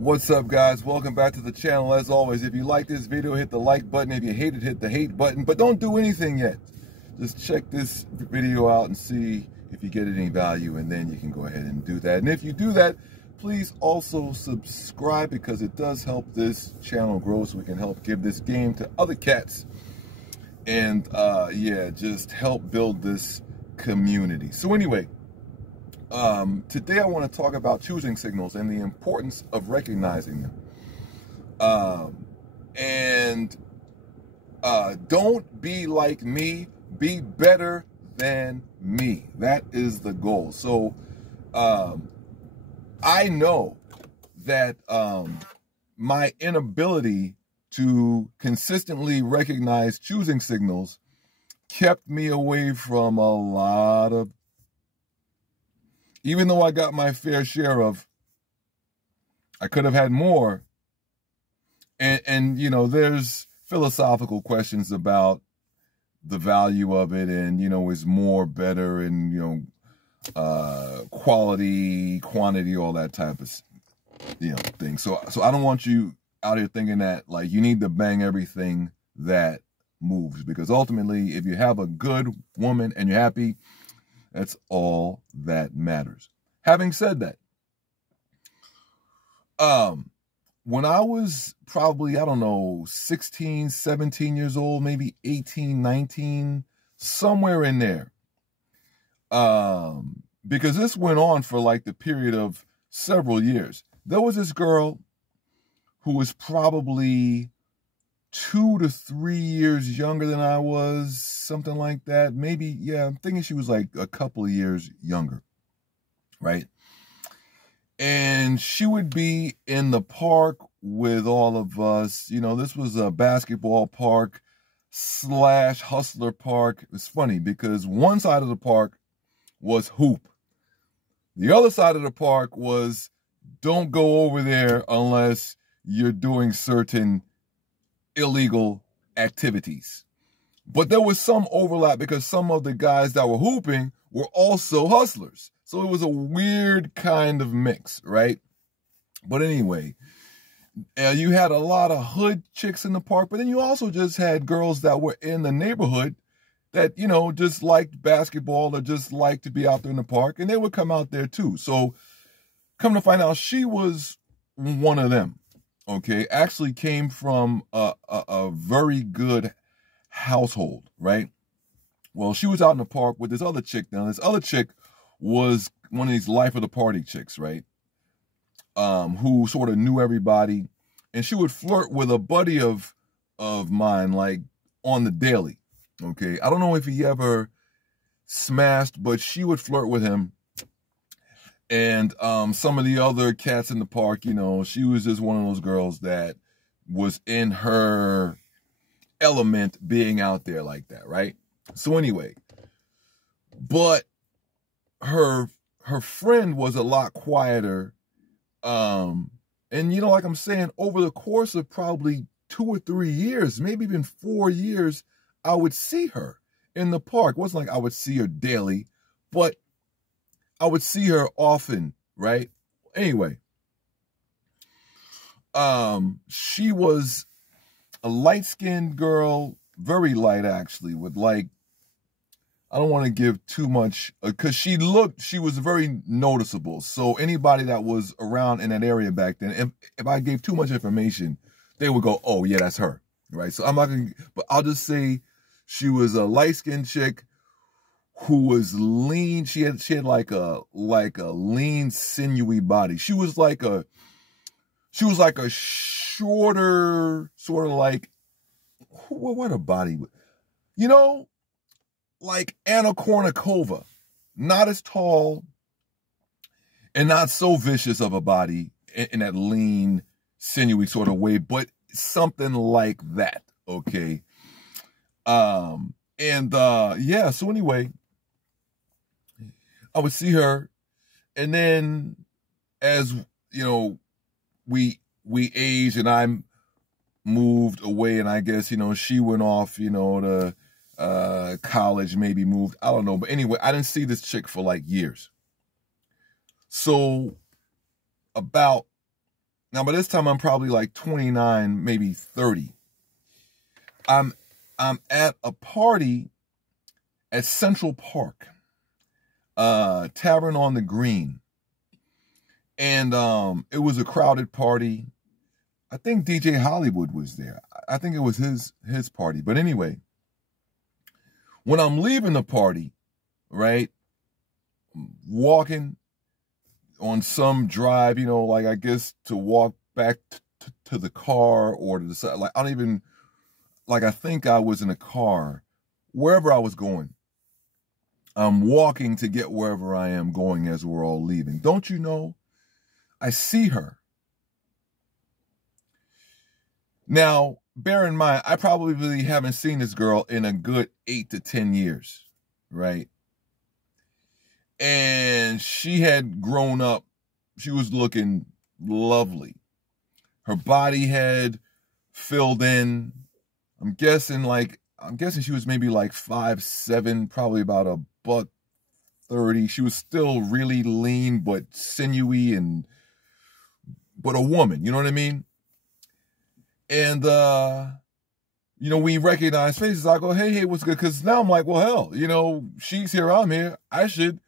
What's up, guys? Welcome back to the channel. As always, if you like this video, hit the like button. If you hate it, hit the hate button. But don't do anything yet. Just check this video out and see if you get any value, and then you can go ahead and do that. And if you do that, please also subscribe, because it does help this channel grow, so we can help give this game to other cats. And yeah, just help build this community. So anyway, today I want to talk about choosing signals and the importance of recognizing them. Don't be like me, be better than me. That is the goal. So I know that my inability to consistently recognize choosing signals kept me away from a lot of, even though I got my fair share of, I could have had more. And you know, there's philosophical questions about the value of it, and, you know, is more better, and, you know, quality, quantity, all that type of, you know, thing. So I don't want you out here thinking that, like, you need to bang everything that moves, because ultimately, if you have a good woman and you're happy, that's all that matters. Having said that, when I was probably, I don't know, 16, 17 years old, maybe 18, 19, somewhere in there, because this went on for like the period of several years. There was this girl who was probably 2 to 3 years younger than I was, something like that. Maybe, yeah, I'm thinking she was like a couple of years younger, right? And she would be in the park with all of us. You know, this was a basketball park / hustler park. It's funny because one side of the park was hoop. The other side of the park was don't go over there unless you're doing certain illegal activities. But there was some overlap because some of the guys that were hooping were also hustlers. So it was a weird kind of mix, right? But anyway, you had a lot of hood chicks in the park, but then you also just had girls that were in the neighborhood that, you know, just liked basketball or just liked to be out there in the park, and they would come out there too. So come to find out, she was one of them. Okay, actually came from a very good household, right? Well, she was out in the park with this other chick. Now, this other chick was one of these life of the party chicks, right? Who sort of knew everybody, and she would flirt with a buddy of mine, like, on the daily. Okay, I don't know if he ever smashed, but she would flirt with him. And some of the other cats in the park, you know, she was just one of those girls that was in her element being out there like that, right? So anyway, but her friend was a lot quieter. And, you know, like I'm saying, over the course of probably 2 or 3 years, maybe even 4 years, I would see her in the park. It wasn't like I would see her daily, but I would see her often, right? Anyway, she was a light-skinned girl, very light actually, with, like, I don't want to give too much, because she was very noticeable. So anybody that was around in that area back then, if I gave too much information, they would go, oh yeah, that's her, right? So I'm not going to, but I'll just say she was a light-skinned chick who was lean. She had like a lean, sinewy body. She was like a shorter, sort of like, what a body, you know, like Anna Kournikova, not as tall and not so vicious of a body in that lean, sinewy sort of way, but something like that. Okay. Yeah, so anyway, I would see her, and then as, you know, we aged and I moved away, and I guess, you know, she went off, you know, to college, maybe moved, I don't know. But anyway, I didn't see this chick for like years. So about Now, by this time, I'm probably like 29, maybe 30. I'm at a party at Central Park, Tavern on the Green. And it was a crowded party. I think DJ Hollywood was there. I think it was his party. But anyway, when I'm leaving the party, right, walking on some drive, you know, like I guess to walk back to the car or to the side, like I don't even, like I think I was in a car, wherever I was going. I'm walking to get wherever I am going as we're all leaving. Don't you know? I see her. Now, bear in mind, I probably really haven't seen this girl in a good 8 to 10 years, right? And she had grown up. She was looking lovely. Her body had filled in. I'm guessing she was maybe like 5'7", probably about $130. She was still really lean, but sinewy but a woman, you know what I mean? And, you know, we recognize faces. I go, hey, what's good? Because now I'm like, well, hell, you know, she's here, I'm here. I should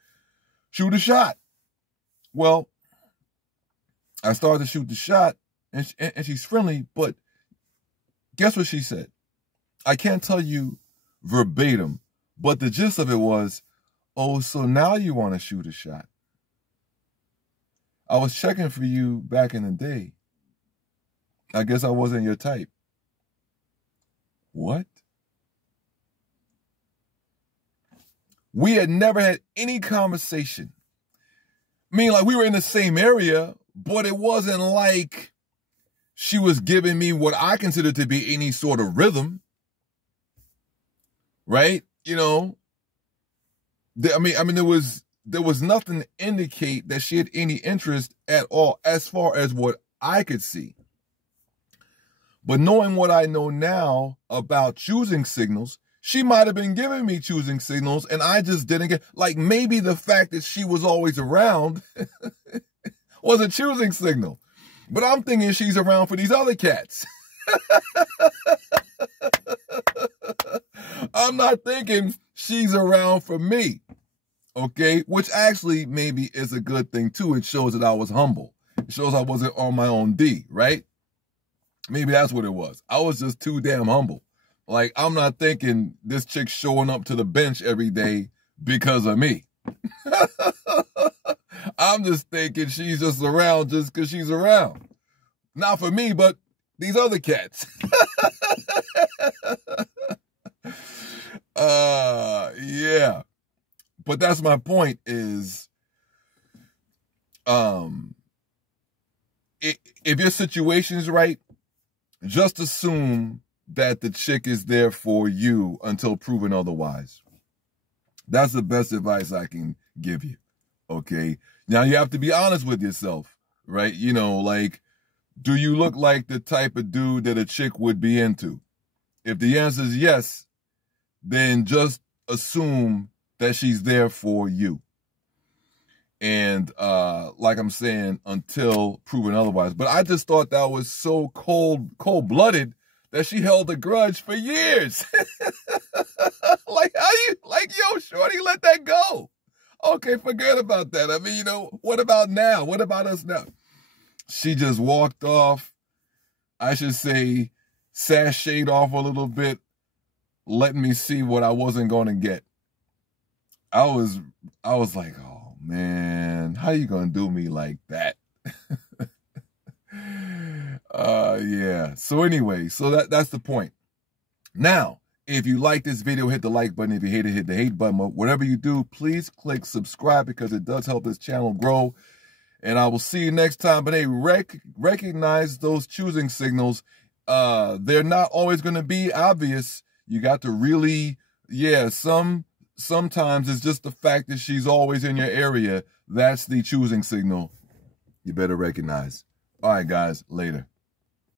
shoot a shot. Well, I started to shoot the shot, and she's friendly, but guess what she said? I can't tell you verbatim, but the gist of it was, oh, so now you want to shoot a shot. I was checking for you back in the day. I guess I wasn't your type. What? We had never had any conversation. I mean, like we were in the same area, but it wasn't like she was giving me what I consider to be any sort of rhythm. Right? You know, I mean, there was nothing to indicate that she had any interest at all as far as what I could see. But knowing what I know now about choosing signals, she might have been giving me choosing signals and I just didn't get, like maybe the fact that she was always around was a choosing signal. But I'm thinking she's around for these other cats. I'm not thinking she's around for me. Okay? Which actually maybe is a good thing too. It shows that I was humble. It shows I wasn't on my own D, right? Maybe that's what it was. I was just too damn humble. Like, I'm not thinking this chick's showing up to the bench every day because of me. I'm just thinking she's just around just because she's around. Not for me, but these other cats. Yeah. But that's my point is, if your situation is right, just assume that the chick is there for you until proven otherwise. That's the best advice I can give you. Okay. Now you have to be honest with yourself, right? You know, like, do you look like the type of dude that a chick would be into? If the answer is yes, then just assume that she's there for you. And like I'm saying, until proven otherwise. But I just thought that was so cold-blooded that she held a grudge for years. Like, yo, shorty, let that go. Okay, forget about that. I mean, you know, what about now? What about us now? She just walked off. I should say, sashayed off a little bit, letting me see what I wasn't going to get. I was like, oh man, how you gonna do me like that? Yeah. So anyway, so that's the point. Now, if you like this video, hit the like button. If you hate it, hit the hate button. Whatever you do, please click subscribe because it does help this channel grow. And I will see you next time. But hey, recognize those choosing signals. They're not always going to be obvious. You got to really, yeah, sometimes it's just the fact that she's always in your area. That's the choosing signal you better recognize. All right, guys, later.